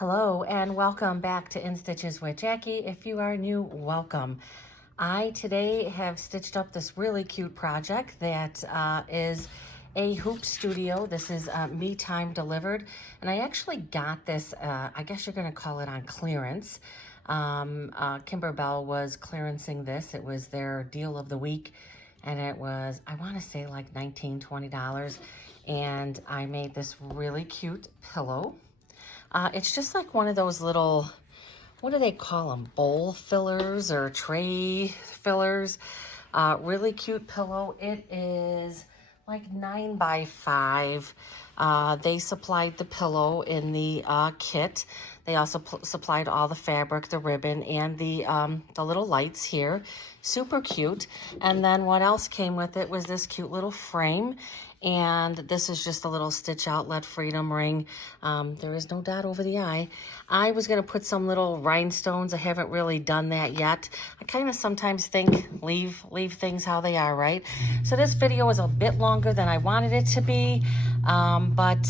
Hello and welcome back to In Stitches with Jackie. If you are new, welcome. I today have stitched up this really cute project that is a hoop studio. This is Me Time delivered, and I actually got this, I guess you're gonna call it on clearance. Kimberbell was clearancing this. It was their deal of the week, and it was, I wanna say like $19, $20, and I made this really cute pillow. It's just like one of those little, what do they call them? Bowl fillers or tray fillers. Really cute pillow. It is like 9 by 5. They supplied the pillow in the kit. They also supplied all the fabric, the ribbon, and the little lights here. Super cute. And then what else came with it was this cute little frame. And this is just a little stitch outlet freedom ring. There is no dot over the I. I was going to put some little rhinestones. I haven't really done that yet. I kind of sometimes think leave things how they are, right? So this video is a bit longer than I wanted it to be, but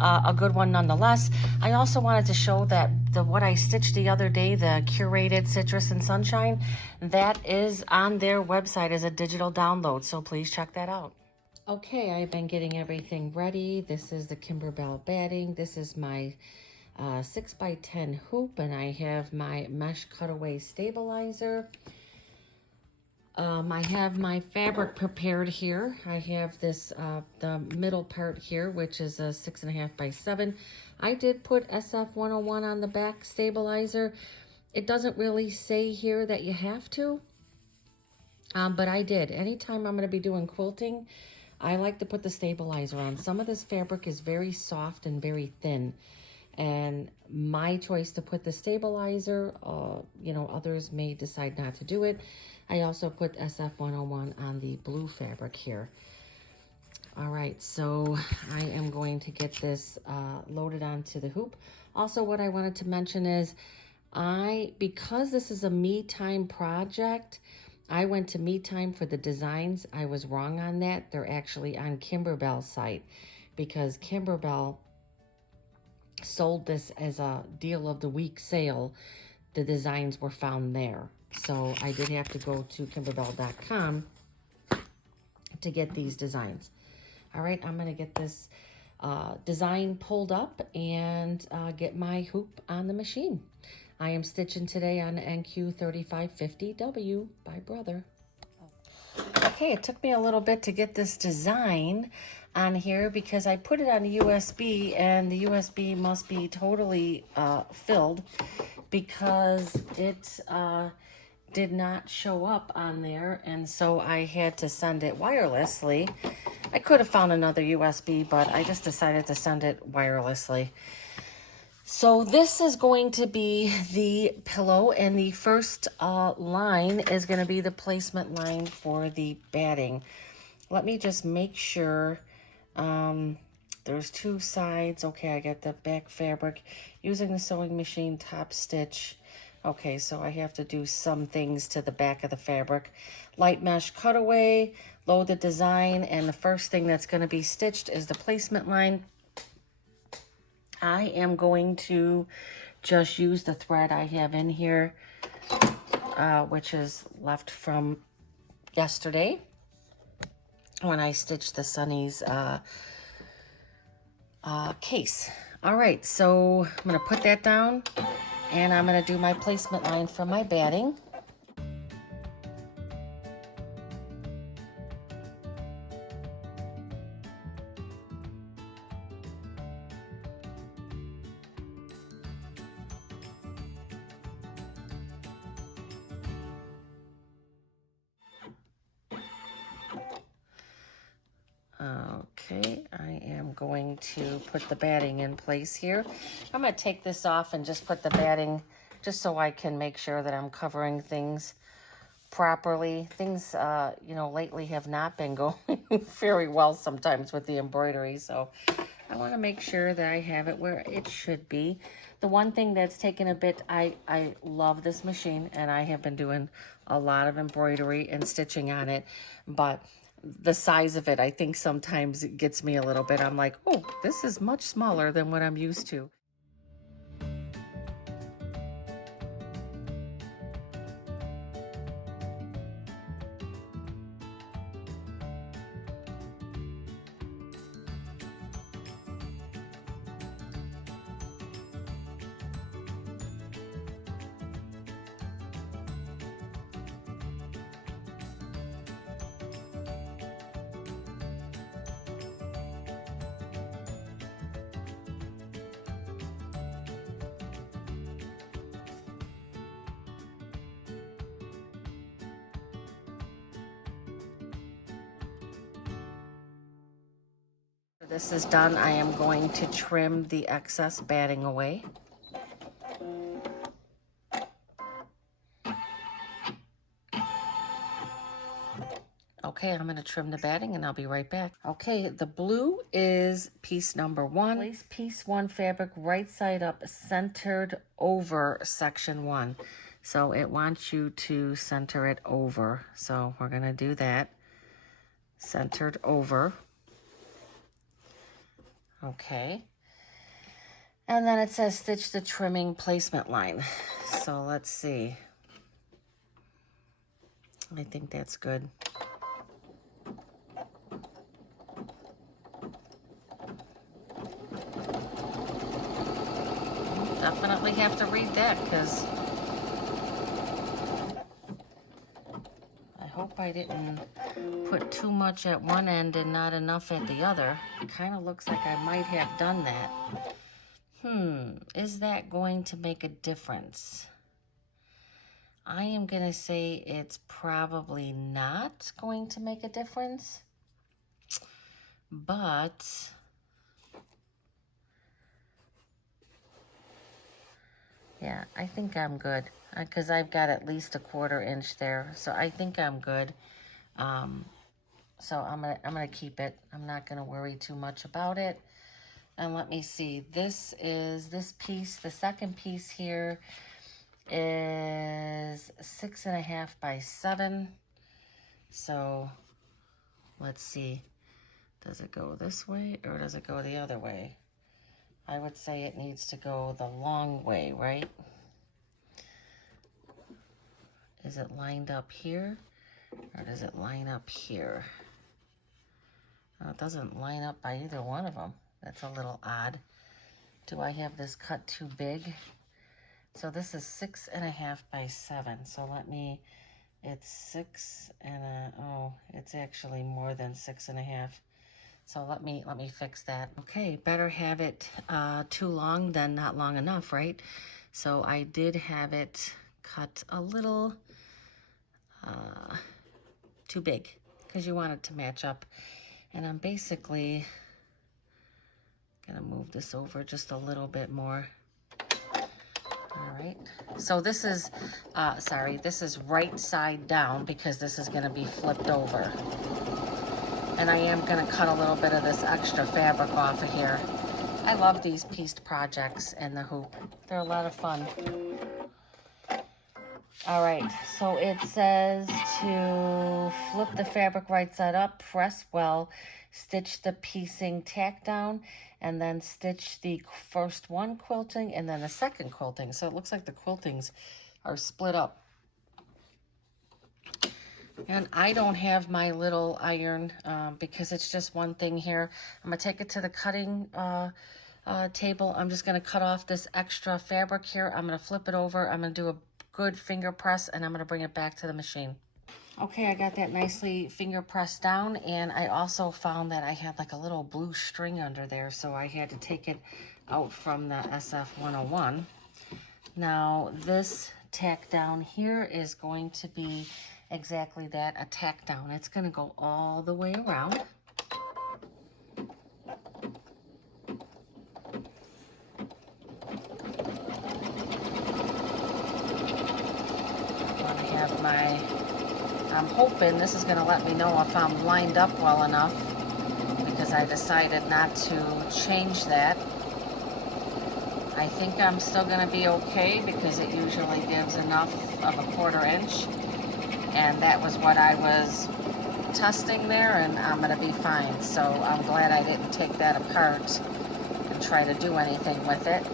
a good one nonetheless. I also wanted to show that what I stitched the other day, the curated citrus and sunshine, that is on their website as a digital download. So please check that out. Okay, I've been getting everything ready. This is the Kimberbell batting. This is my 6x10 hoop, and I have my mesh cutaway stabilizer. I have my fabric prepared here. I have this, the middle part here, which is a 6.5 by 7. I did put SF101 on the back stabilizer. It doesn't really say here that you have to, but I did. Anytime I'm going to be doing quilting, I like to put the stabilizer on. Some of this fabric is very soft and very thin, and my choice to put the stabilizer, you know, others may decide not to do it. I also put SF101 on the blue fabric here. All right, so I am going to get this loaded onto the hoop. Also, what I wanted to mention is because this is a Me Time project, I went to Me Time for the designs. I was wrong on that. They're actually on Kimberbell's site because Kimberbell sold this as a deal of the week sale. The designs were found there. So I did have to go to kimberbell.com to get these designs. All right, I'm going to get this design pulled up and get my hoop on the machine. I am stitching today on NQ3550W by Brother. Okay, it took me a little bit to get this design on here because I put it on a USB, and the USB must be totally filled because it did not show up on there, and so I had to send it wirelessly. I could have found another USB, but I just decided to send it wirelessly. So this is going to be the pillow, and the first line is going to be the placement line for the batting. Let me just make sure. There's 2 sides. Okay, I got the back fabric using the sewing machine, top stitch. Okay, so I have to do some things to the back of the fabric. Light mesh cutaway, load the design, and the first thing that's going to be stitched is the placement line. I am going to just use the thread I have in here, which is left from yesterday when I stitched the Sunny's case. All right, so I'm going to put that down, and I'm going to do my placement line for my batting. Okay, I am going to put the batting in place here. I'm going to take this off and just put the batting just so I can make sure that I'm covering things properly. Things, you know, lately have not been going very well sometimes with the embroidery, so I want to make sure that I have it where it should be. The one thing that's taken a bit, I love this machine, and I have been doing a lot of embroidery and stitching on it, but the size of it, I think sometimes it gets me a little bit. I'm like, oh, this is much smaller than what I'm used to. This is done. I am going to trim the excess batting away. Okay, I'm going to trim the batting and I'll be right back. Okay, the blue is piece number 1. Place piece 1 fabric right side up, centered over section 1. So it wants you to center it over. So we're going to do that. Centered over. Okay. And then it says stitch the trimming placement line. So let's see. I think that's good. Definitely have to read that because I hope I didn't put too much at one end and not enough at the other. It kind of looks like I might have done that. Is that going to make a difference? I am going to say it's probably not going to make a difference, but yeah, I think I'm good because I've got at least a 1/4 inch there, so I think I'm good. So I'm gonna keep it. I'm not gonna worry too much about it. And let me see. This piece. The second piece here is 6.5 by 7. So let's see. Does it go this way or does it go the other way? I would say it needs to go the long way, right? Is it lined up here or does it line up here? Oh, it doesn't line up by either one of them. That's a little odd. Do I have this cut too big? So this is 6.5 by 7. So it's 6 and it's actually more than 6.5. So let me fix that. Okay, better have it too long than not long enough, right? So I did have it cut a little too big because you want it to match up. And I'm basically gonna move this over just a little bit more. All right, so this is, this is right side down because this is gonna be flipped over. And I am gonna cut a little bit of this extra fabric off of here. I love these pieced projects and the hoop. They're a lot of fun. All right, so it says to flip the fabric right side up, press well, stitch the piecing tack down, and then stitch the first one quilting and then the second quilting. So it looks like the quiltings are split up. And I don't have my little iron because it's just one thing here. I'm going to take it to the cutting table. I'm just going to cut off this extra fabric here. I'm going to flip it over. I'm going to do a good finger press and I'm going to bring it back to the machine. Okay, I got that nicely finger pressed down, and I also found that I had like a little blue string under there, so I had to take it out from the SF101. Now this tack down here is going to be exactly that, a tack down. It's going to go all the way around. I'm hoping this is going to let me know if I'm lined up well enough because I decided not to change that. I think I'm still going to be okay because it usually gives enough of a 1/4 inch. And that was what I was testing there, and I'm going to be fine. So I'm glad I didn't take that apart and try to do anything with it.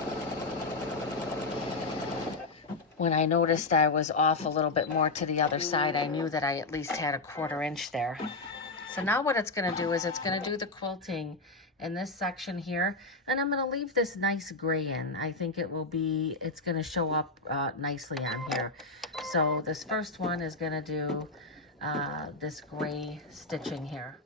When I noticed I was off a little bit more to the other side, I knew that I at least had a 1/4 inch there. So now what it's going to do is it's going to do the quilting in this section here, and I'm going to leave this nice gray in. I think it's going to show up nicely on here. So this first one is going to do this gray stitching here.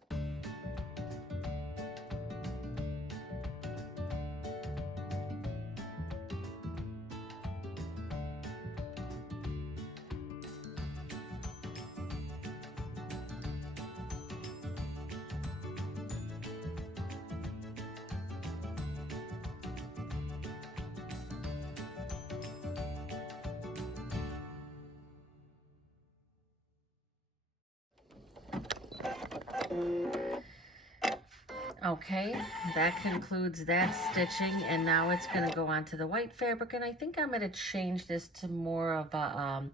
Okay, that concludes that stitching, and now it's going to go onto the white fabric, and I think I'm going to change this to more of a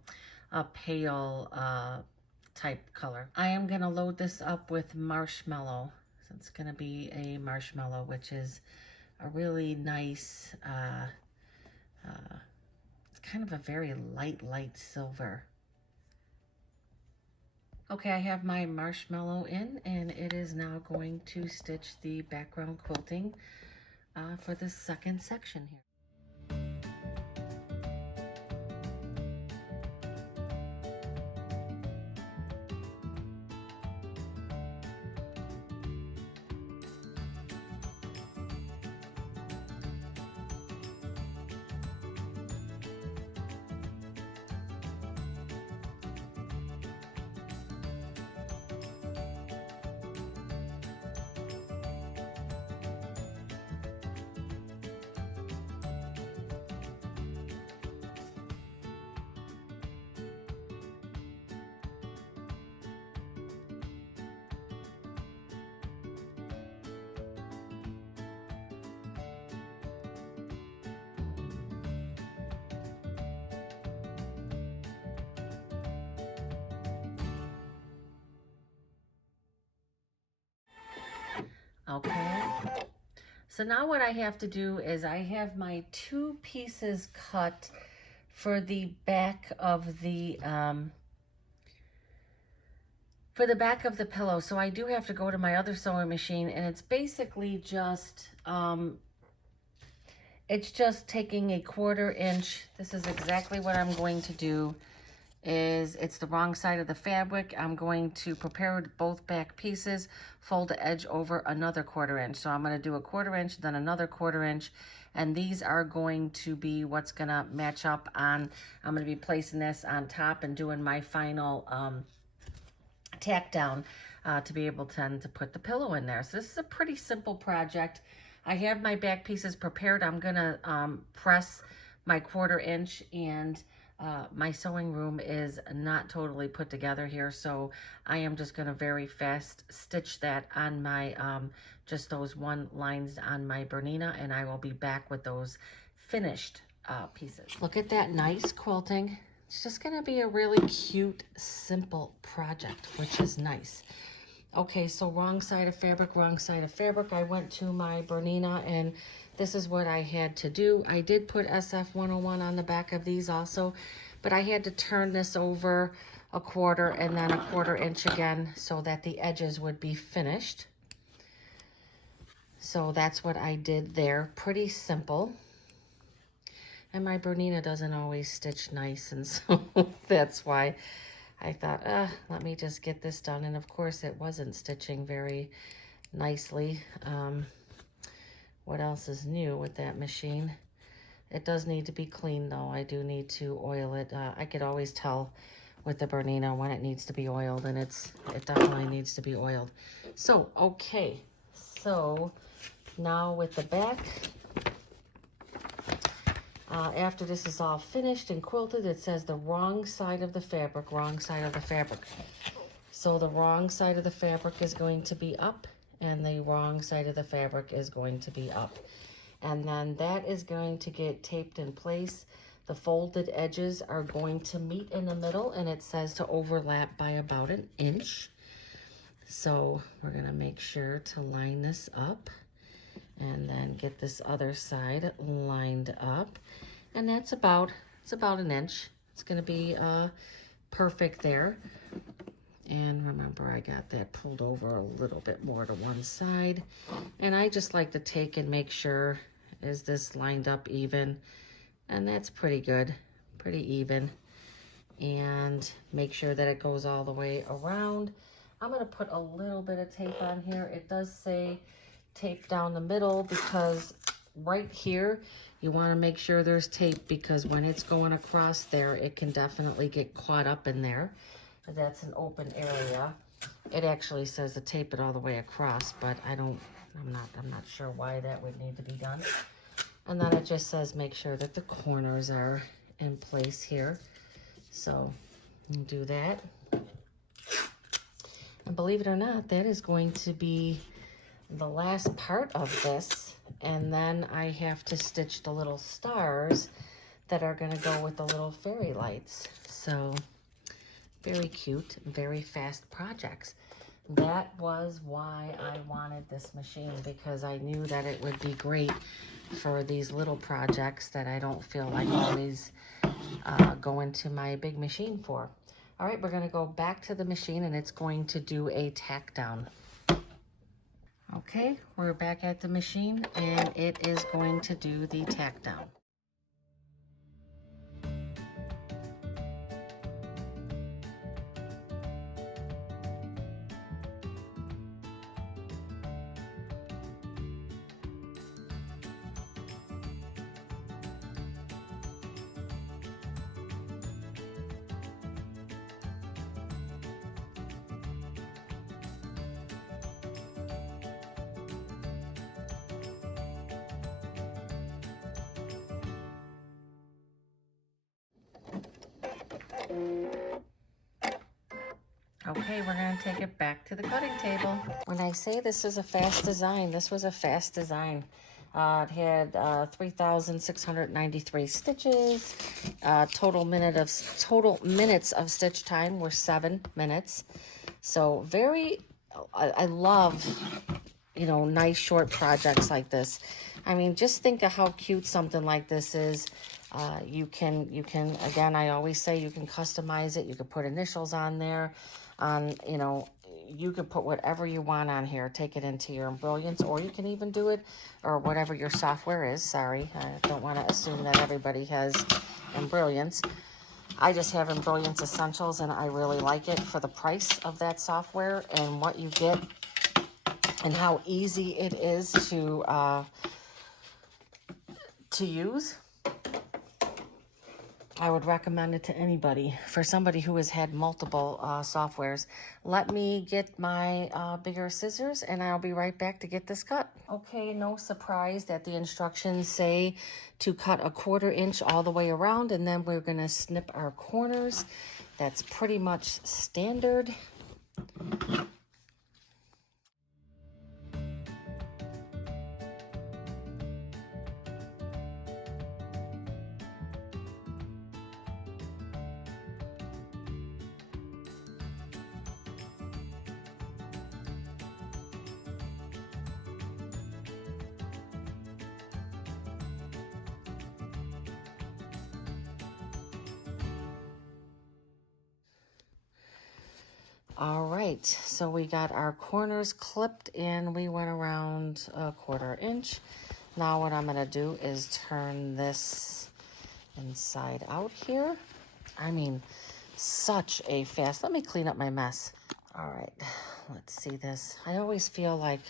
pale type color. I am going to load this up with marshmallow. So it's going to be a marshmallow, which is a really nice, it's kind of a very light silver. Okay, I have my marshmallow in, and it is now going to stitch the background quilting for the second section here. Okay, so now what I have to do is I have my 2 pieces cut for the back of the pillow. So I do have to go to my other sewing machine, and it's basically just it's just taking a 1/4 inch. This is exactly what I'm going to do. It's the wrong side of the fabric. I'm going to prepare both back pieces, fold the edge over another 1/4 inch. So I'm going to do a 1/4 inch, then another 1/4 inch, and these are going to be what's going to match up on. I'm going to be placing this on top and doing my final tack down to be able to put the pillow in there. So this is a pretty simple project. I have my back pieces prepared. I'm going to press my 1/4 inch, and my sewing room is not totally put together here, so I am just going to very fast stitch that on my, just those 1 lines on my Bernina, and I will be back with those finished pieces. Look at that nice quilting. It's just going to be a really cute, simple project, which is nice. Okay, so wrong side of fabric, wrong side of fabric. I went to my Bernina, and this is what I had to do. I did put SF101 on the back of these also, but I had to turn this over a 1/4 and then a 1/4 inch again so that the edges would be finished. So that's what I did there. Pretty simple. And my Bernina doesn't always stitch nice, and so that's why I thought, let me just get this done. And of course it wasn't stitching very nicely. What else is new with that machine? It does need to be cleaned though. I do need to oil it. I could always tell with the Bernina when it needs to be oiled, and it definitely needs to be oiled. So, okay. So now with the back, after this is all finished and quilted, it says the wrong side of the fabric, wrong side of the fabric. So the wrong side of the fabric is going to be up, and the wrong side of the fabric is going to be up. And then that is going to get taped in place. The folded edges are going to meet in the middle, and it says to overlap by about 1 inch. So we're going to make sure to line this up and then get this other side lined up. And that's about, it's about 1 inch. It's going to be perfect there. And remember, I got that pulled over a little bit more to one side. And I just like to take and make sure, is this lined up even? And that's pretty good, pretty even. And make sure that it goes all the way around. I'm going to put a little bit of tape on here. It does say tape down the middle, because right here, you want to make sure there's tape, because when it's going across there, it can definitely get caught up in there. That's an open area. It actually says to tape it all the way across, but I'm not sure why that would need to be done. And then it just says make sure that the corners are in place here. So you do that. And believe it or not, that is going to be the last part of this. And then I have to stitch the little stars that are gonna go with the little fairy lights. So very cute, very fast projects. That was why I wanted this machine, because I knew that it would be great for these little projects that I don't feel like always going to my big machine for. All right, we're gonna go back to the machine and it's going to do a tack down. Okay, we're back at the machine and it is going to do the tack down. Okay, we're going to take it back to the cutting table. When I say this is a fast design, this was a fast design. It had 3,693 stitches. Total minutes of stitch time were 7 minutes. So I love, you know, nice short projects like this. I mean, just think of how cute something like this is. You can, again, I always say you can customize it. You can put initials on there. You know, you can put whatever you want on here. Take it into your Brilliance, or you can even do it, or whatever your software is. Sorry, I don't want to assume that everybody has Brilliance. I just have Brilliance Essentials, and I really like it for the price of that software and what you get and how easy it is to use. I would recommend it to anybody. For somebody who has had multiple softwares. Let me get my bigger scissors and I'll be right back to get this cut. Okay, no surprise that the instructions say to cut 1/4 inch all the way around, and then we're gonna snip our corners. That's pretty much standard. All right, so we got our corners clipped and we went around 1/4 inch. Now what I'm gonna do is turn this inside out here. I mean, such a fast, let me clean up my mess. All right, let's see this. I always feel like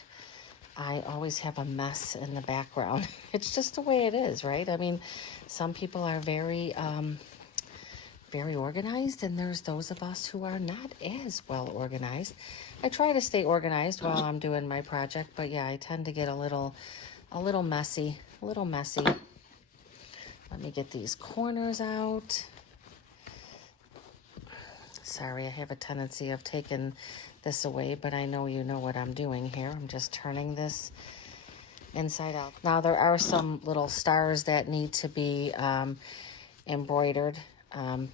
I always have a mess in the background. It's just the way it is, right? I mean, some people are very organized, and there's those of us who are not as well organized. I try to stay organized while I'm doing my project, but yeah, I tend to get a little messy, Let me get these corners out. Sorry, I have a tendency of taking this away, but I know you know what I'm doing here. I'm just turning this inside out. Now, there are some little stars that need to be embroidered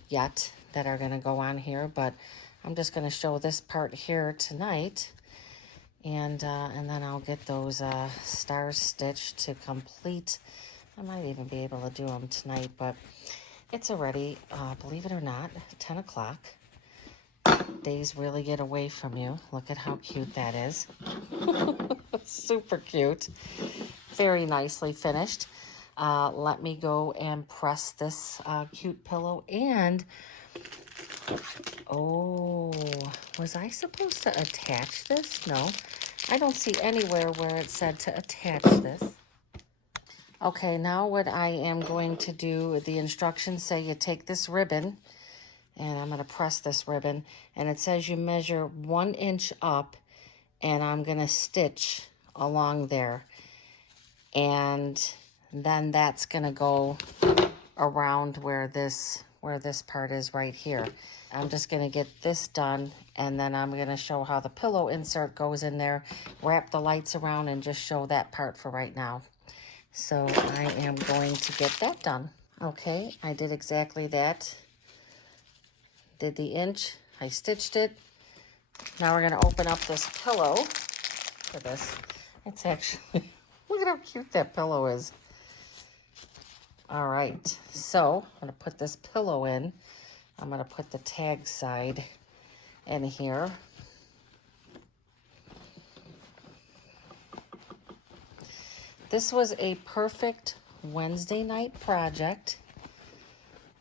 yet that are going to go on here, but I'm just going to show this part here tonight, and then I'll get those stars stitched to complete. I might even be able to do them tonight, but it's already, believe it or not, 10 o'clock. Days really get away from you. Look at how cute that is. Super cute. Very nicely finished. Let me go and press this cute pillow. And, oh, was I supposed to attach this? No, I don't see anywhere where it said to attach this. Okay, now what I am going to do, the instructions say you take this ribbon, and I'm going to press this ribbon, and it says you measure 1 inch up, and I'm going to stitch along there, and then that's going to go around where this part is right here. I'm just going to get this done, and then I'm going to show how the pillow insert goes in there, wrap the lights around, and just show that part for right now. So I am going to get that done. Okay, I did exactly that. Did the inch, I stitched it. Now we're going to open up this pillow for this. It's actually, look at how cute that pillow is. All right, so I'm going to put this pillow in. I'm going to put the tag side in here. This was a perfect Wednesday night project.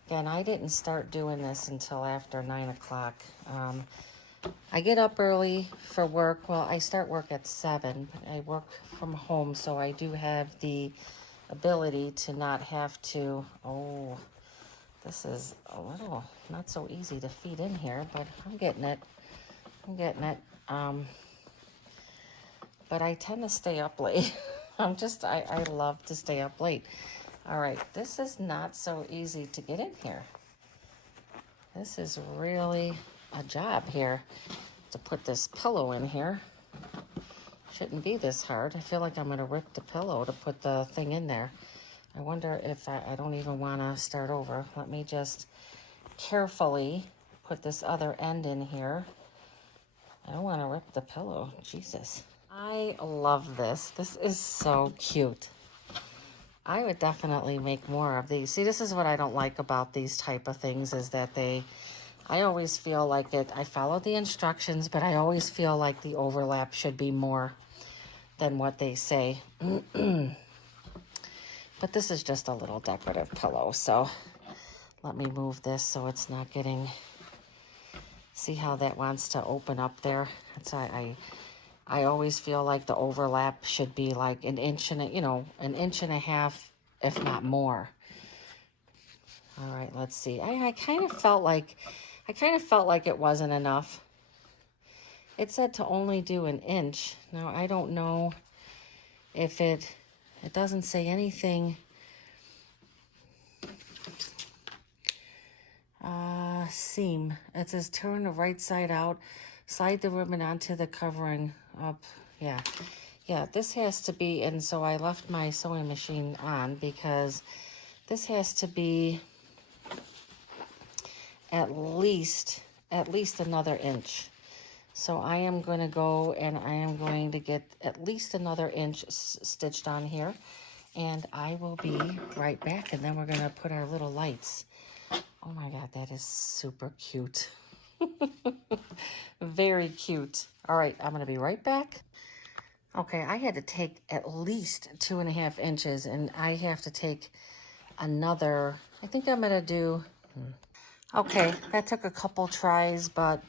Again, I didn't start doing this until after 9 o'clock. I get up early for work. Well, I start work at 7, but I work from home, so I do have the ability to not have to, oh, this is a little not so easy to feed in here, but I'm getting it. But I tend to stay up late. I love to stay up late. All right, this is not so easy to get in here. This is really a job here to put this pillow in here. Shouldn't be this hard. I feel like I'm gonna rip the pillow to put the thing in there. I wonder if I don't even wanna start over. Let me just carefully put this other end in here. I don't wanna rip the pillow, Jesus. I love this. This is so cute. I would definitely make more of these. See, this is what I don't like about these type of things is that I always feel like I follow the instructions, but I always feel like the overlap should be more than what they say. But this is just a little decorative pillow, so let me move this so it's not getting, see how that wants to open up there? That's I always feel like the overlap should be like an inch and an inch and a half, if not more. All right, let's see. I kind of felt like it wasn't enough. It said to only do an inch. Now I don't know if it doesn't say anything. Seam. It says turn the right side out, slide the ribbon onto the covering up. Yeah, this has to be, and so I left my sewing machine on because this has to be at least another inch. So I am going to go and I am going to get at least another inch stitched on here, and I will be right back, and then we're going to put our little lights. Oh my God, that is super cute. Very cute. All right, I'm going to be right back. Okay, I had to take at least 2.5 inches, and I have to take another, I think I'm going to do, okay, that took a couple tries, but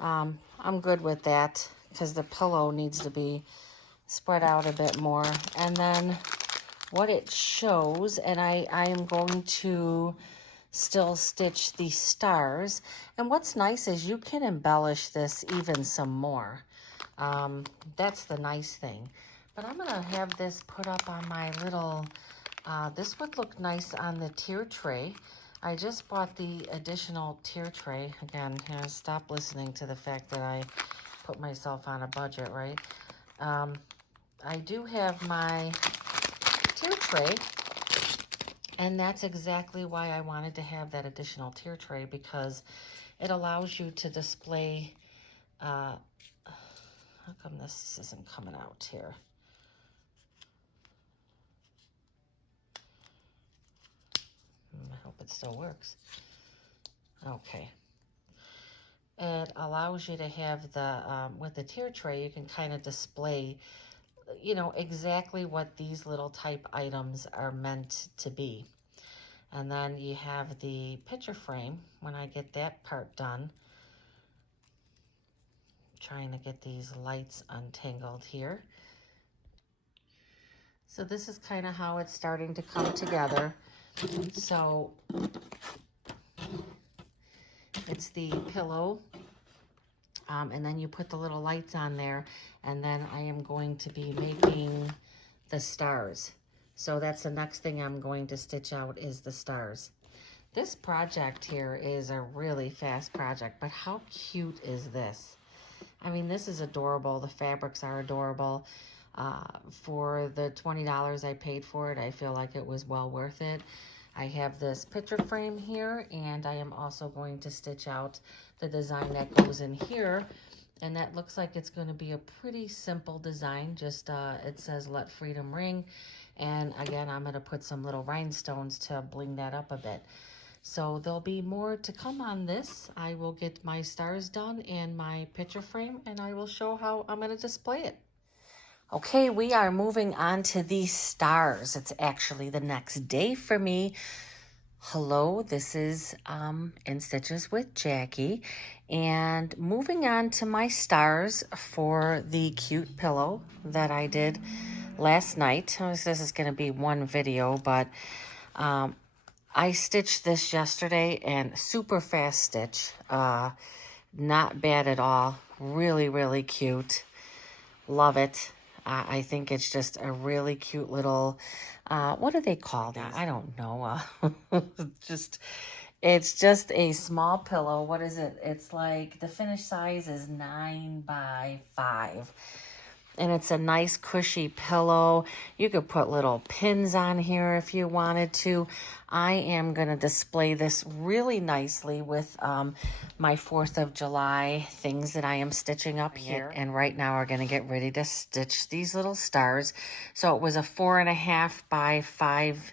I'm good with that because the pillow needs to be spread out a bit more. And then what it shows, and I am going to still stitch the stars. And what's nice is you can embellish this even some more. That's the nice thing. But I'm going to have this put up on my little, this would look nice on the tier tray. I just bought the additional tier tray. Again, stop listening to the fact that I put myself on a budget, right? I do have my tier tray, and that's exactly why I wanted to have that additional tier tray, because it allows you to display, how come this isn't coming out here? I hope it still works. Okay. It allows you to have the, with the tier tray, you can kind of display, exactly what these little type items are meant to be. And then you have the picture frame. When I get that part done, trying to get these lights untangled here. So this is kind of how it's starting to come together. So it's the pillow, and then you put the little lights on there, and then I am going to be making the stars. So that's the next thing I'm going to stitch out is the stars. This project here is a really fast project, but how cute is this? I mean, this is adorable. The fabrics are adorable. For the $20 I paid for it, I feel like it was well worth it. I have this picture frame here, and I am also going to stitch out the design that goes in here. And that looks like it's going to be a pretty simple design. Just, it says Let Freedom Ring. And again, I'm going to put some little rhinestones to bling that up a bit. So there'll be more to come on this. I will get my stars done and my picture frame, and I will show how I'm going to display it. Okay, we are moving on to these stars. It's actually the next day for me. Hello, this is In Stitches with Jackie, and moving on to my stars for the cute pillow that I did last night. This is going to be one video, but I stitched this yesterday, and super fast stitch. Not bad at all. Really, really cute. Love it. I think it's just a really cute little, what do they call these? I don't know. It's just a small pillow. What is it? It's like the finished size is 9 by 5. And it's a nice cushy pillow. You could put little pins on here if you wanted to. I am going to display this really nicely with my 4th of July things that I am stitching up here. And right now we're going to get ready to stitch these little stars. So it was a 4.5 by 5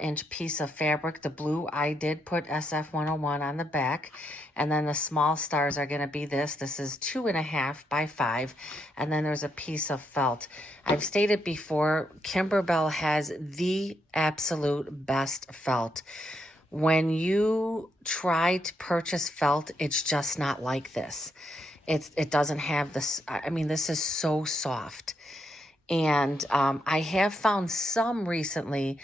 inch piece of fabric. The blue, I did put SF101 on the back. And then the small stars are going to be this. This is 2.5 by 5. And then there's a piece of felt. I've stated before, Kimberbell has the absolute best felt. When you try to purchase felt, it's just not like this. It doesn't have this. I mean, this is so soft. And I have found some recently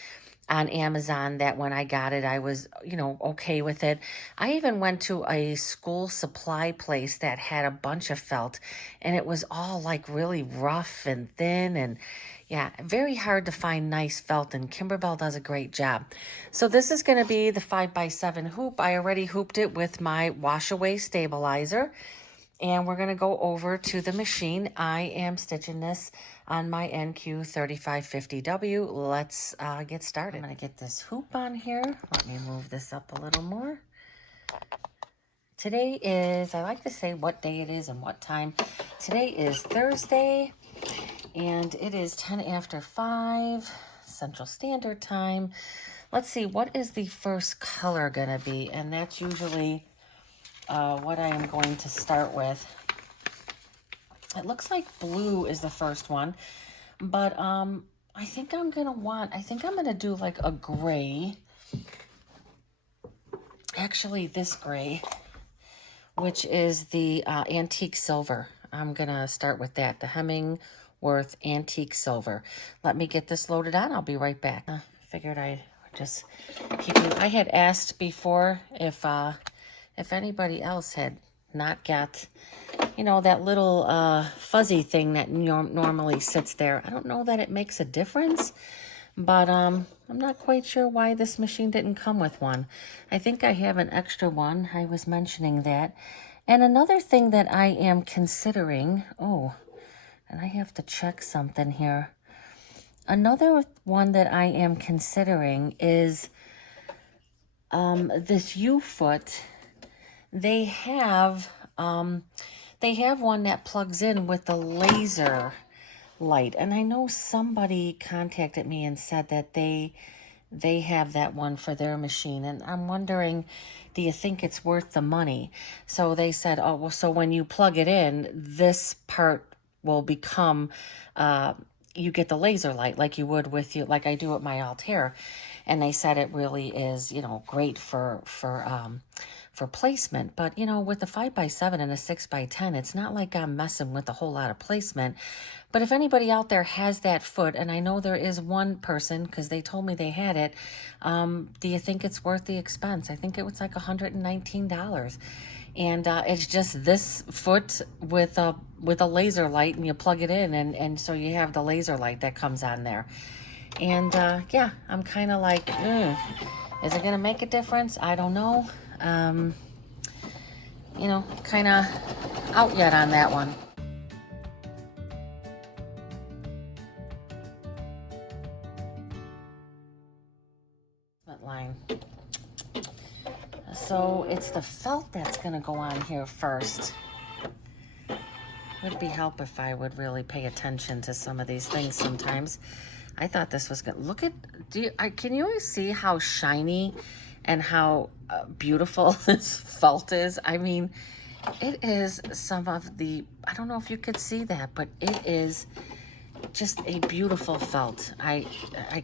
on Amazon that when I got it, I was, okay with it. I even went to a school supply place that had a bunch of felt, and it was all like really rough and thin, and yeah, very hard to find nice felt, and Kimberbell does a great job. So this is going to be the 5x7 hoop. I already hooped it with my wash away stabilizer. And we're going to go over to the machine. I am stitching this on my NQ3550W. Let's get started. I'm going to get this hoop on here. Let me move this up a little more. Today is, I like to say what day it is and what time. Today is Thursday, and it is 10 after 5 Central Standard Time. Let's see, what is the first color going to be? And that's usually what I am going to start with. It looks like blue is the first one, but I think I'm going to do like a gray. Actually, this gray, which is the antique silver. I'm going to start with that, the Hemingworth antique silver. Let me get this loaded on. I'll be right back. Figured I'd just keep you. I had asked before if anybody else had not got, that little fuzzy thing that normally sits there. I don't know that it makes a difference, but I'm not quite sure why this machine didn't come with one. I think I have an extra one. I was mentioning that. And another thing that I am considering, and I have to check something here. Another one that I am considering is this U-foot. They have one that plugs in with the laser light. And I know somebody contacted me and said that they have that one for their machine. And I'm wondering, do you think it's worth the money? So they said, oh, well, so when you plug it in, this part will become, you get the laser light like you would like I do with my Altair. And they said it really is, great for placement. But, with the 5x7 and a 6x10, it's not like I'm messing with a whole lot of placement. But if anybody out there has that foot, and I know there is one person because they told me they had it, do you think it's worth the expense? I think it was like $119. And it's just this foot with a laser light, and you plug it in, and so you have the laser light that comes on there. And yeah, I'm kind of like, Is it gonna make a difference? I don't know. You know, kind of out yet on that one. Line. So it's the felt that's gonna go on here first. Would be help if I would really pay attention to some of these things sometimes. I thought this was good. Look at, can you see how shiny and how beautiful this felt is? I mean, it is some of the, I don't know if you could see that, but it is just a beautiful felt. I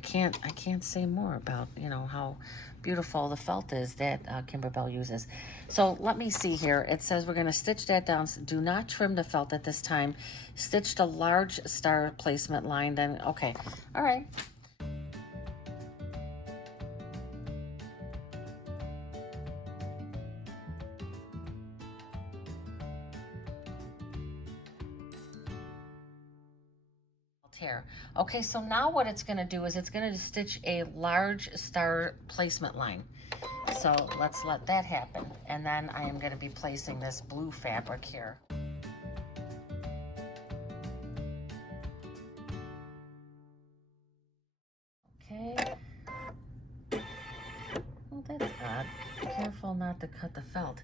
can't say more about, you know, how beautiful the felt is that Kimberbell uses. So let me see here. It says we're going to stitch that down. Do not trim the felt at this time. Stitch the large star placement line. Then, okay. All right. Tear. Okay, so now what it's going to do is it's going to stitch a large star placement line. So let's let that happen. And then I am going to be placing this blue fabric here. Okay. Well, that's odd. Careful not to cut the felt.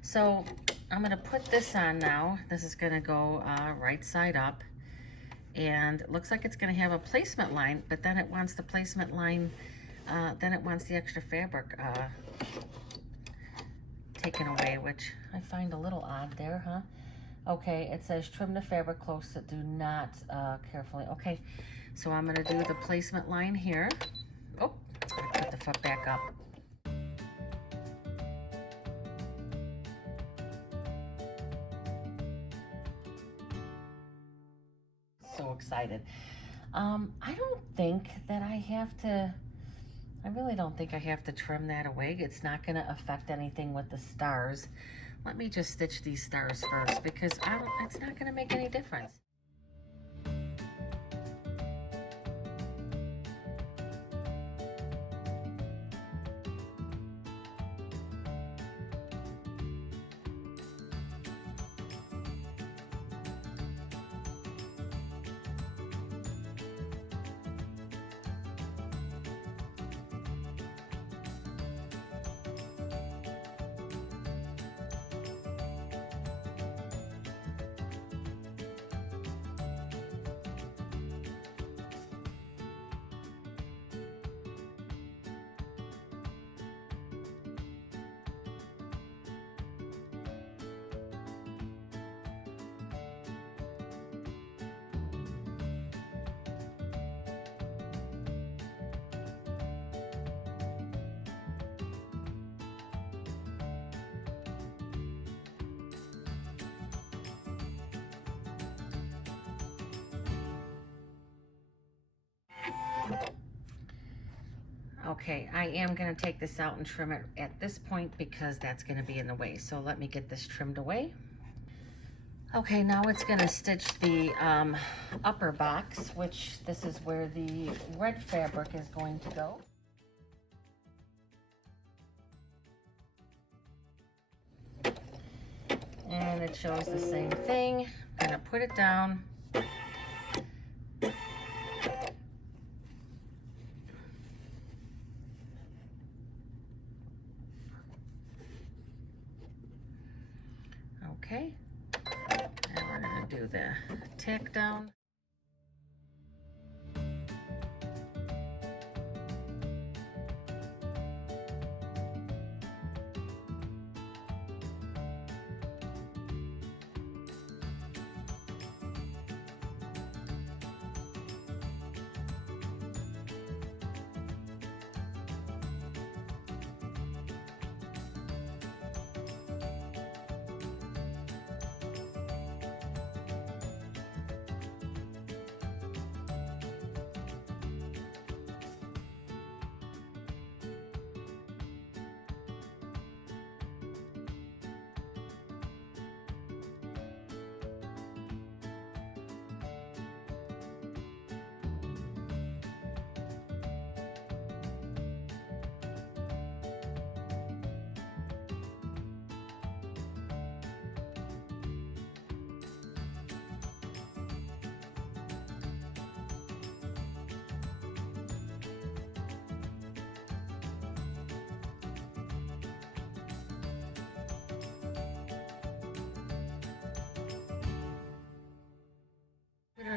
So I'm going to put this on now. This is going to go right side up. And it looks like it's going to have a placement line, but then it wants the placement line, then it wants the extra fabric taken away, which I find a little odd there, huh? Okay, it says trim the fabric close, do not carefully. Okay, so I'm going to do the placement line here. Oh, I put the foot back up. So excited. I don't think that I have to, I really don't think I have to trim that away. It's not going to affect anything with the stars. Let me just stitch these stars first because it's not going to make any difference. Okay, I am going to take this out and trim it at this point because that's going to be in the way. So let me get this trimmed away. Okay, now it's going to stitch the upper box, which this is where the red fabric is going to go. And it shows the same thing. I'm going to put it down. Okay, and we're going to do the tack down.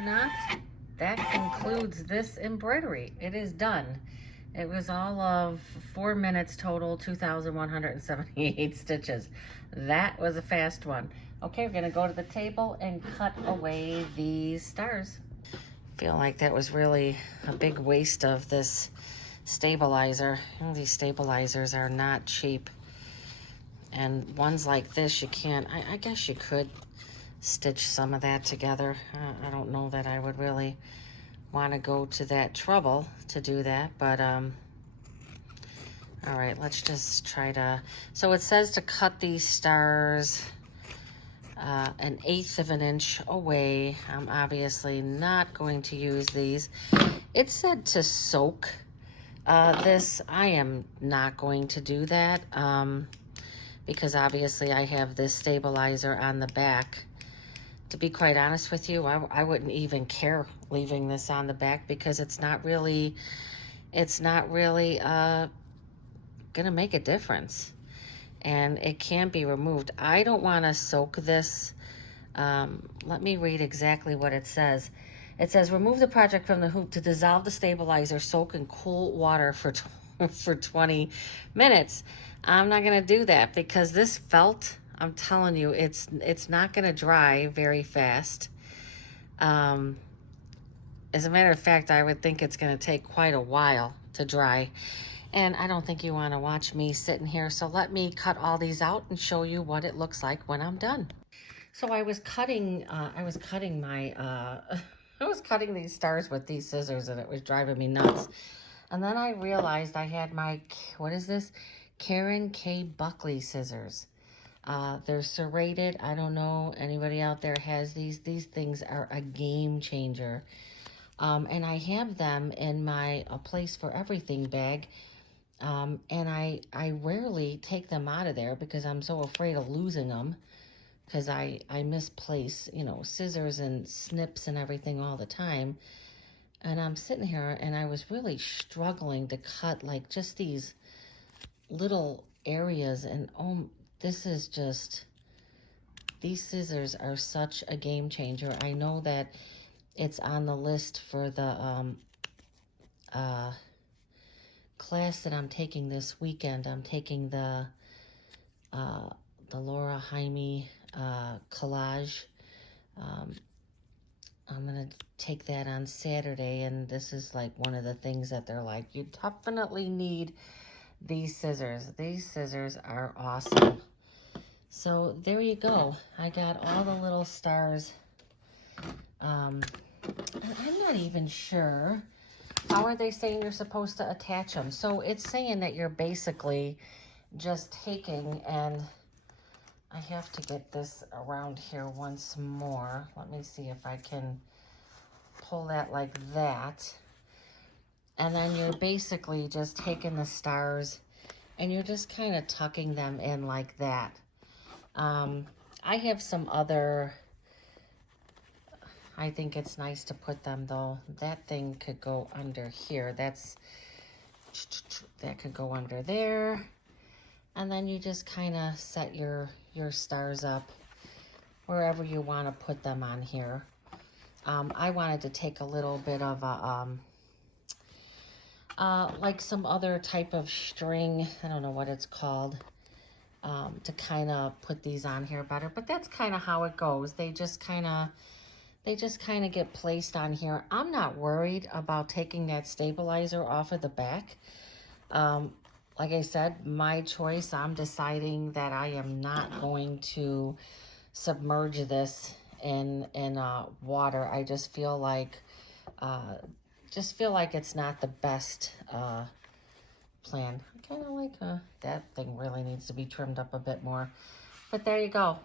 knots, that concludes this embroidery. It is done. It was all of 4 minutes total, 2,178 stitches. That was a fast one. Okay, we're gonna go to the table and cut away these stars. Feel like that was really a big waste of this stabilizer. You know, these stabilizers are not cheap. And ones like this, you can't, I guess you could stitch some of that together. I don't know that I would really want to go to that trouble to do that, but all right, let's just try to, so it says to cut these stars 1/8 of an inch away. I'm obviously not going to use these. It said to soak this. I am not going to do that because obviously I have this stabilizer on the back. To be quite honest with you, I wouldn't even care leaving this on the back because it's not really gonna make a difference, and it can be removed. I don't want to soak this. Let me read exactly what it says. It says, remove the project from the hoop to dissolve the stabilizer, soak in cool water for 20 minutes. I'm not gonna do that because this felt, I'm telling you, it's not gonna dry very fast. As a matter of fact, I would think it's gonna take quite a while to dry. And I don't think you wanna watch me sitting here, so let me cut all these out and show you what it looks like when I'm done. So I was cutting my, I was cutting these stars with these scissors and it was driving me nuts. And then I realized I had my, what is this? Karen K. Buckley scissors. They're serrated. I don't know anybody out there has these. These things are a game changer. And I have them in my A Place for Everything bag. And I rarely take them out of there because I'm so afraid of losing them. Because I misplace, you know, scissors and snips and everything all the time. And I'm sitting here and I was really struggling to cut like just these little areas. And oh, this is just, these scissors are such a game changer. I know that it's on the list for the class that I'm taking this weekend. I'm taking the Laura Jaime collage. I'm gonna take that on Saturday, and this is like one of the things that they're like, you definitely need these scissors. These scissors are awesome. So there you go. I got all the little stars. I'm not even sure. How are they saying you're supposed to attach them? So it's saying that you're basically just taking, and I have to get this around here once more. Let me see if I can pull that like that. And then you're basically just taking the stars and you're just kind of tucking them in like that. I have some other, I think it's nice to put them though. That thing could go under here. That could go under there. And then you just kind of set your stars up wherever you want to put them on here. I wanted to take a little bit of a, like some other type of string, I don't know what it's called, to kind of put these on here better. But that's kind of how it goes. They just kind of get placed on here. I'm not worried about taking that stabilizer off of the back. Like I said, my choice. I'm deciding that I am not going to submerge this in water. I just feel like it's not the best plan. I kind of like that thing really needs to be trimmed up a bit more. But there you go.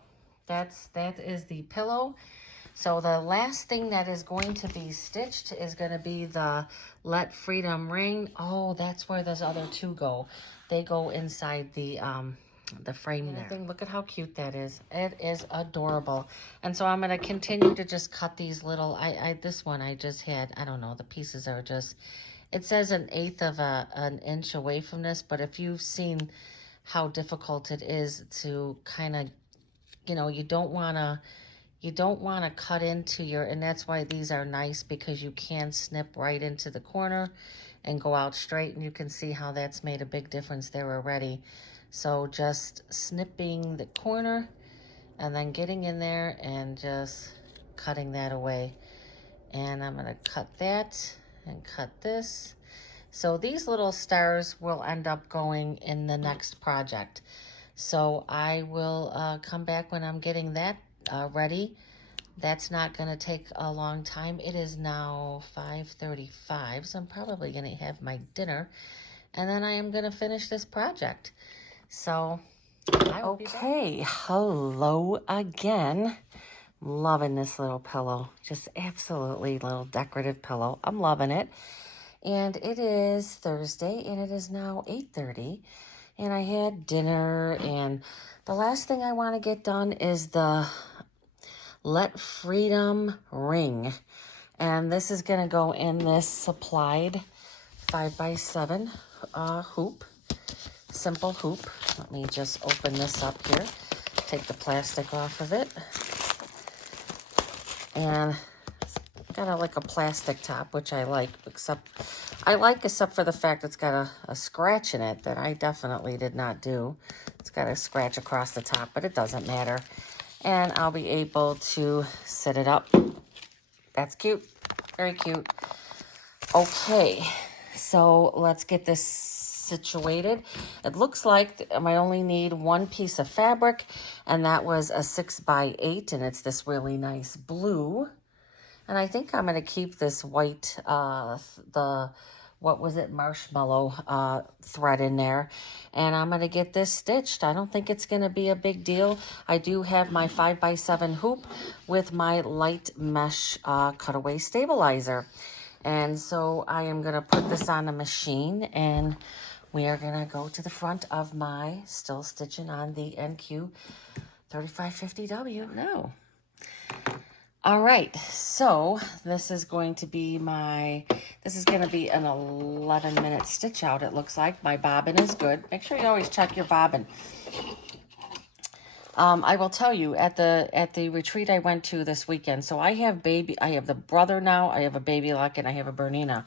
That is the pillow. So the last thing that is going to be stitched is going to be the Let Freedom Ring. Oh, that's where those other two go. They go inside the frame there. Look at how cute that is. It is adorable. And so I'm going to continue to just cut these little, this one I just had, I don't know, the pieces are just, it says 1/8 of an inch away from this, but if you've seen how difficult it is to kind of, you know, you don't want to you don't want to cut into your, and that's why these are nice, because you can snip right into the corner and go out straight, and you can see how that's made a big difference there already. So just snipping the corner and then getting in there and just cutting that away. And I'm gonna cut that and cut this. So these little stars will end up going in the next project. So I will come back when I'm getting that ready. That's not going to take a long time. It is now 5:35, so I'm probably going to have my dinner, and then I am going to finish this project. So, okay, hello again. Loving this little pillow. Just absolutely little decorative pillow. I'm loving it. And it is Thursday, and it is now 8:30, and I had dinner, and the last thing I want to get done is the Let Freedom Ring. And this is going to go in this supplied 5x7 hoop, simple hoop. Let me just open this up here, take the plastic off of it. And it's got like a plastic top, which I like, except for the fact it's got a scratch in it that I definitely did not do. It's got a scratch across the top, but it doesn't matter. And I'll be able to set it up. That's cute. Very cute. Okay, so let's get this situated. It looks like I only need one piece of fabric, and that was a 6x8, and it's this really nice blue. And I think I'm going to keep this white, what was it, marshmallow thread in there. And I'm going to get this stitched. I don't think it's going to be a big deal. I do have my 5x7 hoop with my light mesh cutaway stabilizer. And so I am going to put this on the machine, and we are going to go to the front of my still stitching on the NQ 3550W. No. All right, so this is going to be an 11-minute stitch out, it looks like. My bobbin is good. Make sure you always check your bobbin. I will tell you, at the retreat I went to this weekend, so I have the brother now, I have a baby lock, and I have a Bernina.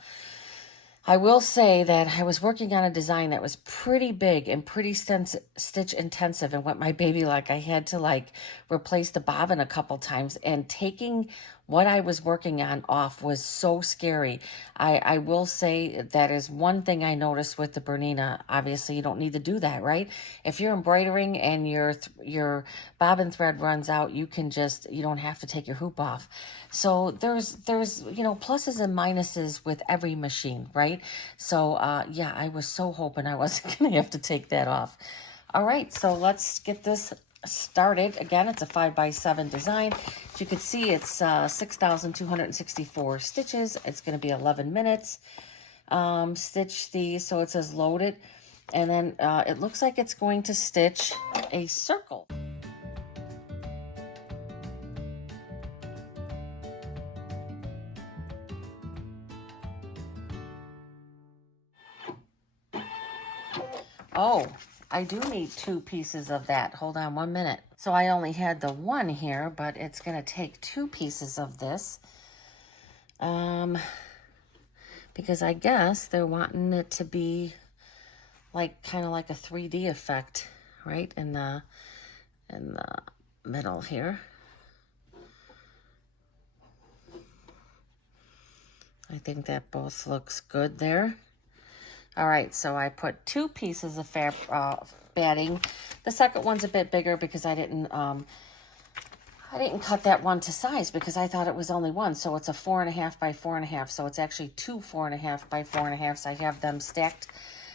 I will say that I was working on a design that was pretty big and pretty stitch intensive, and with my baby lock, I had to replace the bobbin a couple times, and taking what I was working on off was so scary. I will say that is one thing I noticed with the Bernina. Obviously, you don't need to do that, right? If you're embroidering and your bobbin thread runs out, you don't have to take your hoop off. So there's pluses and minuses with every machine, right? So yeah, I was so hoping I wasn't going to have to take that off. All right, so let's get this started. Again, it's a 5x7 design. As you can see, it's 6,264 stitches. It's going to be 11 minutes. Stitch these, so it says loaded. And then it looks like it's going to stitch a circle. Oh, I do need 2 pieces of that. Hold on 1 minute. So I only had the one here, but it's going to take 2 pieces of this. Because I guess they're wanting it to be kind of like a 3D effect, right? In the middle here. I think that both looks good there. All right, so I put 2 pieces of batting. The second one's a bit bigger because I didn't cut that one to size because I thought it was only one. So it's a 4.5 by 4.5. So it's actually 2 4.5 by 4.5. So I have them stacked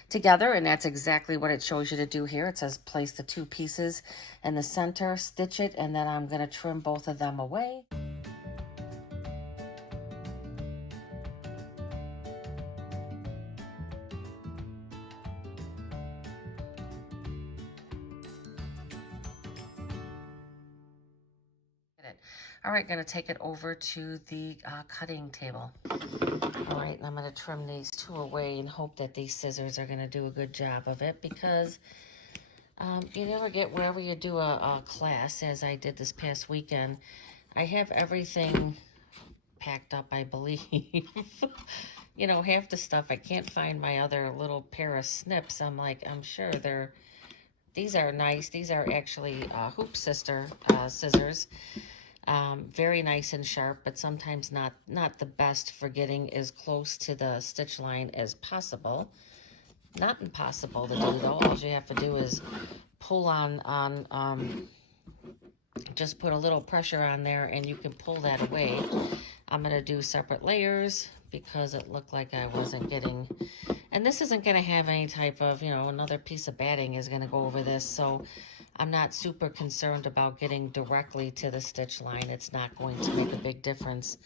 together, and that's exactly what it shows you to do here. It says place the 2 pieces in the center, stitch it, and then I'm going to trim both of them away. All right, going to take it over to the cutting table. All right, and I'm going to trim these 2 away and hope that these scissors are going to do a good job of it, because you never get, wherever you do a class, as I did this past weekend, I have everything packed up, I believe. You know, half the stuff, I can't find my other little pair of snips. I'm like, I'm sure these are nice. These are actually Hoop Sister scissors. Very nice and sharp, but sometimes not the best for getting as close to the stitch line as possible. Not impossible to do though. All you have to do is pull on just put a little pressure on there and you can pull that away. I'm going to do separate layers because it looked like I wasn't getting, and this isn't going to have any type of, you know, another piece of batting is going to go over this, so I'm not super concerned about getting directly to the stitch line. It's not going to make a big difference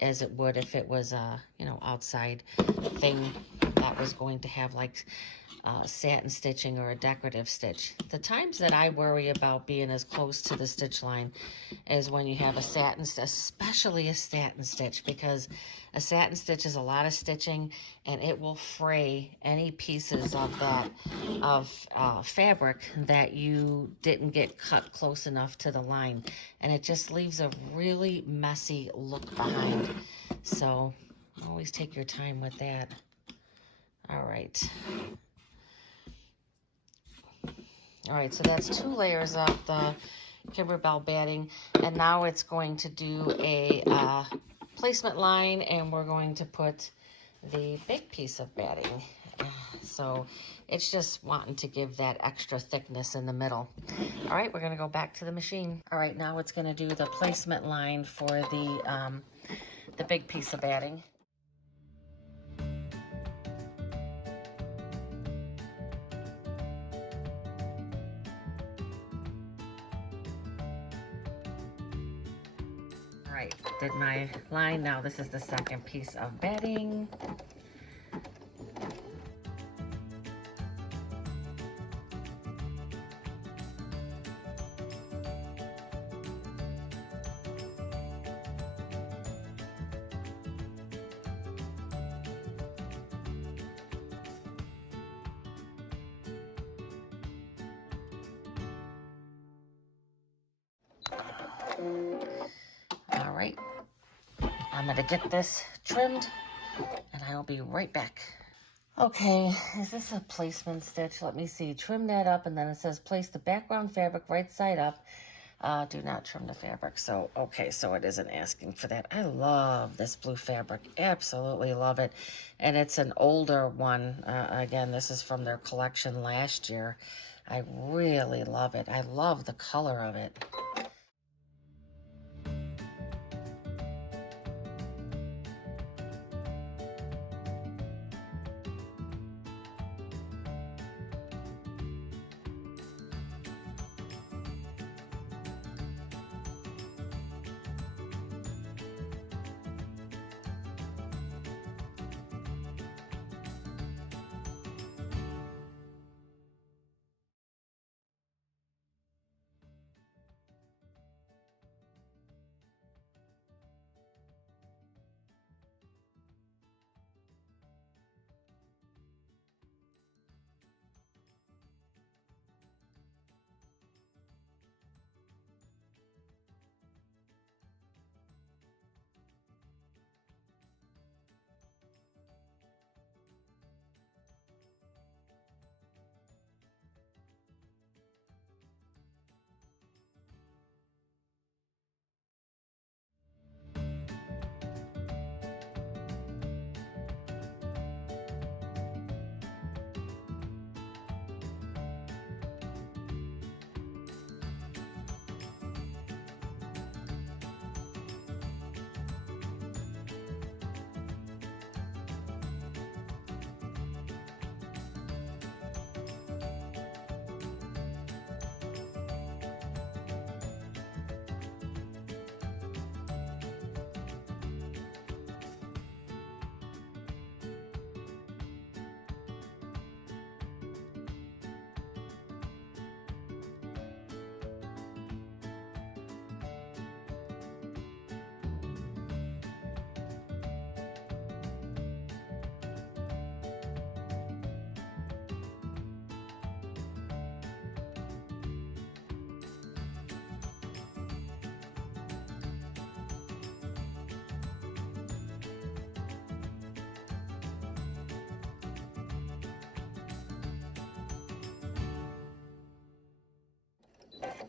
as it would if it was a, you know, outside thing that was going to have like satin stitching or a decorative stitch. The times that I worry about being as close to the stitch line is when you have a satin, especially a satin stitch, because a satin stitch is a lot of stitching and it will fray any pieces of that fabric that you didn't get cut close enough to the line, and it just leaves a really messy look behind. So always take your time with that. All right. All right, so that's 2 layers of the Kimberbell batting, and now it's going to do a placement line, and we're going to put the big piece of batting. So it's just wanting to give that extra thickness in the middle. All right, we're going to go back to the machine. All right, now it's going to do the placement line for the big piece of batting. All right, did my line. Now this is the second piece of batting. All right, I'm gonna get this trimmed and I will be right back. Okay, is this a placement stitch? Let me see. Trim that up, and then it says place the background fabric right side up. Do not trim the fabric. So, okay, so it isn't asking for that. I love this blue fabric. Absolutely love it. And it's an older one. Again, this is from their collection last year. I really love it. I love the color of it.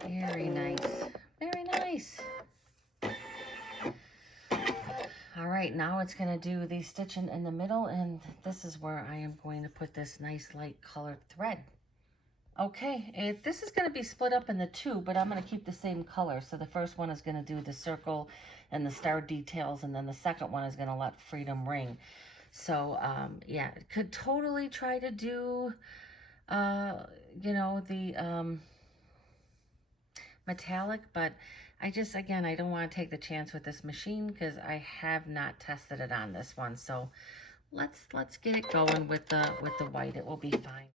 Very nice. Very nice. All right, now it's going to do the stitching in the middle, and this is where I am going to put this nice light colored thread. Okay, this is going to be split up into two, but I'm going to keep the same color. So the first one is going to do the circle and the star details, and then the second one is going to let freedom ring. So, yeah, could totally try to do, you know, the metallic, but I just, again, I don't want to take the chance with this machine because I have not tested it on this one. So let's get it going with the white. It will be fine.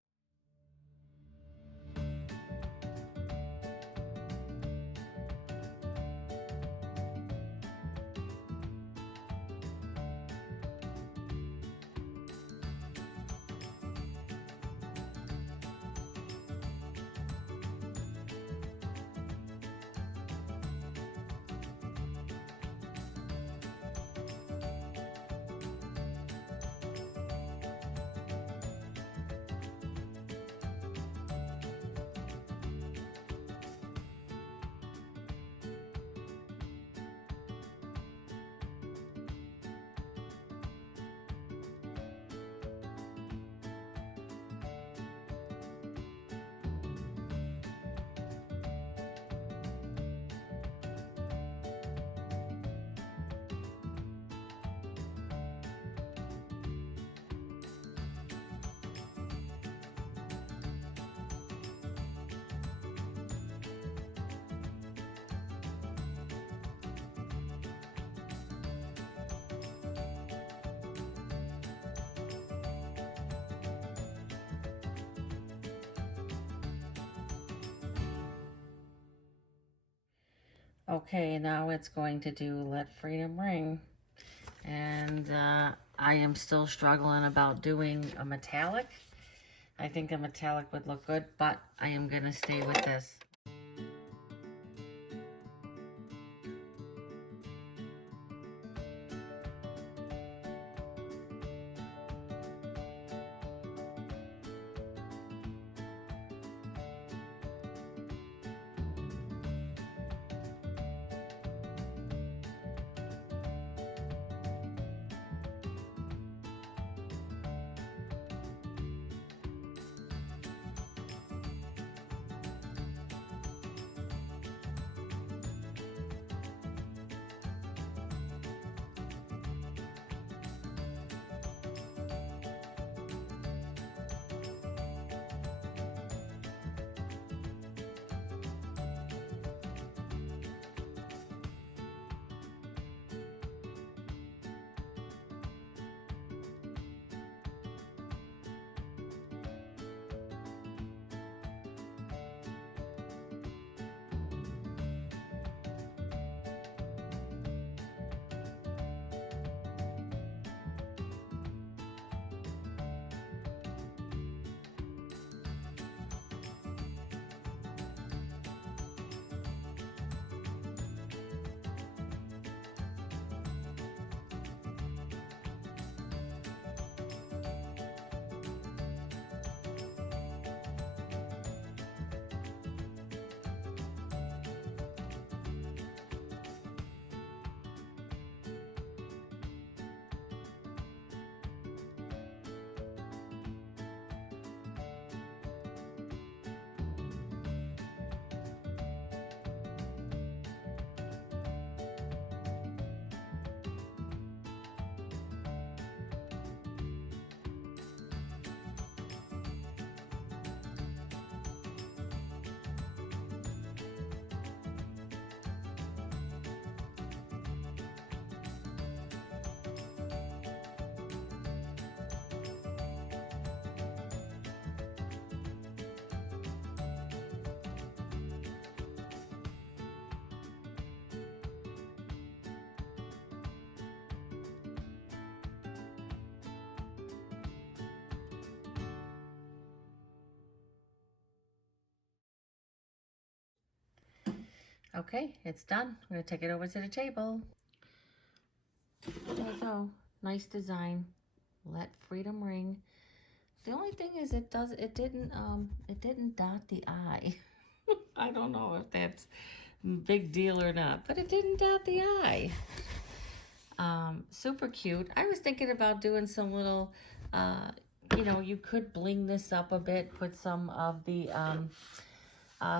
Okay, now it's going to do Let Freedom Ring. And I am still struggling about doing a metallic. I think a metallic would look good, but I am going to stay with this. Okay, it's done. I'm going to take it over to the table. There you go. Nice design. Let freedom ring. The only thing is it didn't dot the I. I don't know if that's a big deal or not, but it didn't dot the I. Super cute. I was thinking about doing some little, you know, you could bling this up a bit, put some of the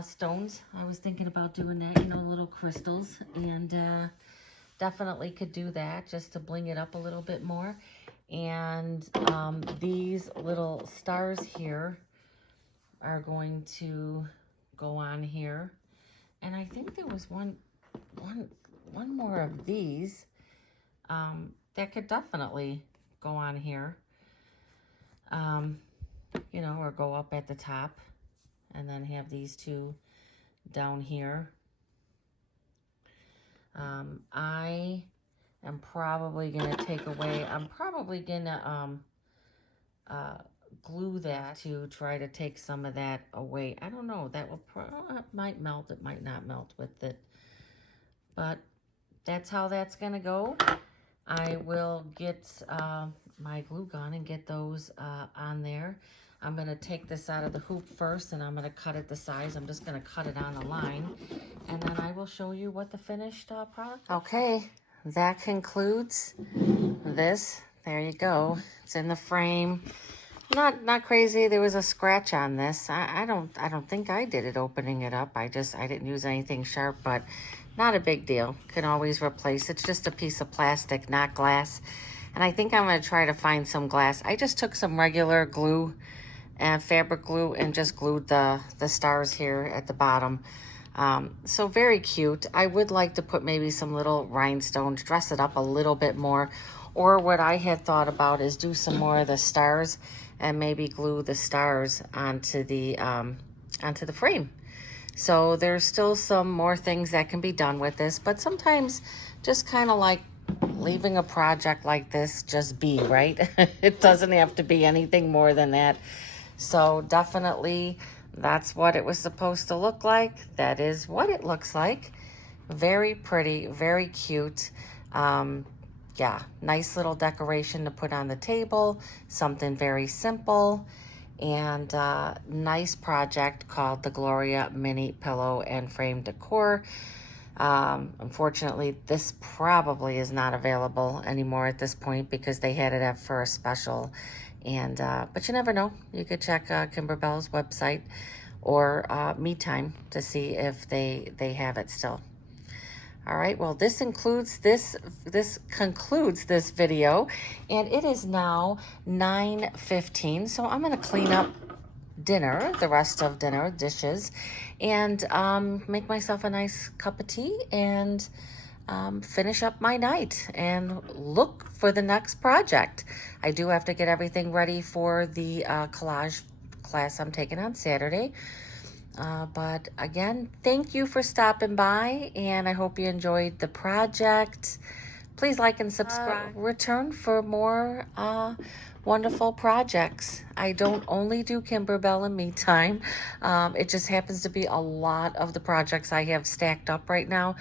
stones. I was thinking about doing that, you know, little crystals, and definitely could do that just to bling it up a little bit more. And these little stars here are going to go on here. And I think there was one more of these that could definitely go on here, you know, or go up at the top, and then have these two down here. I am probably going to take away, I'm probably going to glue that to try to take some of that away. I don't know, that will it might melt, it might not melt with it, but that's how that's going to go. I will get my glue gun and get those on there. I'm going to take this out of the hoop first, and I'm going to cut it the size. I'm just going to cut it on a line, and then I will show you what the finished product is. Okay, that concludes this. There you go. It's in the frame. Not crazy. There was a scratch on this. I don't think I did it opening it up. I didn't use anything sharp, but not a big deal. Can always replace. It's just a piece of plastic, not glass. And I think I'm going to try to find some glass. I just took some regular glue and fabric glue and just glued the stars here at the bottom. So very cute. I would like to put maybe some little rhinestones, dress it up a little bit more. Or what I had thought about is do some more of the stars and maybe glue the stars onto the frame. So there's still some more things that can be done with this, but sometimes just kind of like leaving a project like this just be, right? It doesn't have to be anything more than that. So definitely that's what it was supposed to look like. That is what it looks like. Very pretty, very cute. Yeah, nice little decoration to put on the table. Something very simple. And nice project called the Gloria Mini Pillow and Frame Decor. Unfortunately, this probably is not available anymore at this point because they had it up for a special. And but you never know. You could check Kimberbell's website or Me Time to see if they have it still. All right, well, this concludes this video, and it is now 9:15. So I'm going to clean up dinner, the rest of dinner dishes, and make myself a nice cup of tea and finish up my night and look for the next project. I do have to get everything ready for the collage class I'm taking on Saturday. But again, thank you for stopping by, and I hope you enjoyed the project. Please like and subscribe. Return for more wonderful projects. I don't only do Kimberbell and Me Time. It just happens to be a lot of the projects I have stacked up right now.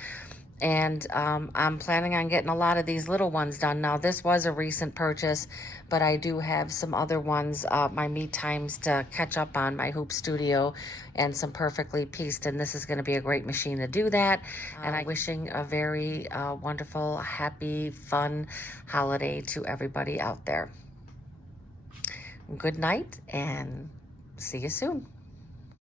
And I'm planning on getting a lot of these little ones done. Now, this was a recent purchase, but I do have some other ones, my Me Times to catch up on, my hoop studio, and some perfectly pieced. And this is going to be a great machine to do that. And I'm wishing a very wonderful, happy, fun holiday to everybody out there. Good night, and see you soon.